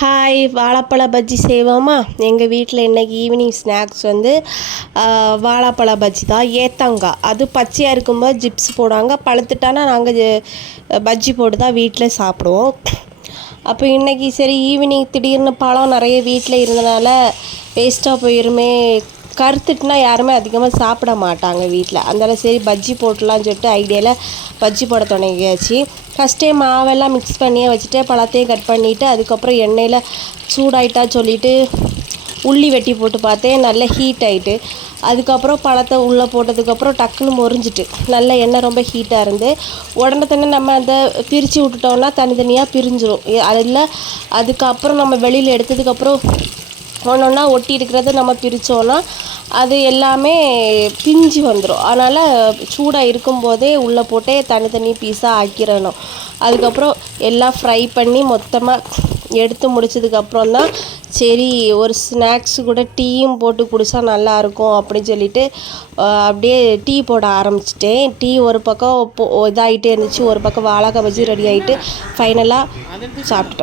Hi, வாழைப்பழ பஜ்ஜி செய்வோமா? எங்கள் வீட்டில் இன்றைக்கி ஈவினிங் ஸ்நாக்ஸ் வந்து வாழைப்பழ பஜ்ஜி தான். ஏத்தங்காய் அது பச்சையாக இருக்கும்போது ஜிப்ஸ் போடுவாங்க, பழுத்துட்டானா நாங்கள் பஜ்ஜி போட்டு தான் வீட்டில் சாப்பிடுவோம். அப்போ இன்றைக்கி சரி ஈவினிங் திடீர்னு பழம் நிறைய வீட்டில் இருந்தனால வேஸ்ட்டாக போயிருமே, கருத்துட்டுனா யாருமே அதிகமாக சாப்பிட மாட்டாங்க வீட்டில். அதனால சரி பஜ்ஜி போட்டுலான்னு சொல்லிட்டு ஐடியாவில் பஜ்ஜி போட தொடங்கியாச்சு. ஃபஸ்ட்டே மாவெல்லாம் மிக்ஸ் பண்ணியே வச்சுட்டு பழத்தையும் கட் பண்ணிவிட்டு அதுக்கப்புறம் எண்ணெயில் சூடாயிட்டா சொல்லிவிட்டு உள்ளி வெட்டி போட்டு பார்த்தேன், நல்ல ஹீட் ஆகிட்டு. அதுக்கப்புறம் பழத்தை உள்ளே போட்டதுக்கப்புறம் டக்குன்னு முறிஞ்சிட்டு, நல்ல எண்ணெய் ரொம்ப ஹீட்டாக இருந்து உடனே நம்ம அந்த பிரித்து விட்டுட்டோம்னா தனித்தனியாக பிரிஞ்சிடும். அதில் அதுக்கப்புறம் நம்ம வெளியில் எடுத்ததுக்கப்புறம் ஒன்று ஒன்றா ஒட்டி இருக்கிறத நம்ம பிரித்தோன்னா அது எல்லாமே பிஞ்சு வந்துடும். அதனால் சூடாக இருக்கும்போதே உள்ளே போட்டே தனித்தனி பீஸாக ஆக்கிடணும். அதுக்கப்புறம் எல்லாம் ஃப்ரை பண்ணி மொத்தமாக எடுத்து முடிச்சதுக்கப்புறம் தான் சரி ஒரு ஸ்நாக்ஸ் கூட டீயும் போட்டு குடித்தா நல்லாயிருக்கும் அப்படின்னு சொல்லிட்டு அப்படியே டீ போட ஆரம்பிச்சிட்டேன். டீ ஒரு பக்கம் இதாகிட்டே இருந்துச்சு, ஒரு பக்கம் வாழைக்காய் பஜ்ஜி ரெடி ஆகிட்டு ஃபைனலாக சாப்பிட்டுட்டோம்.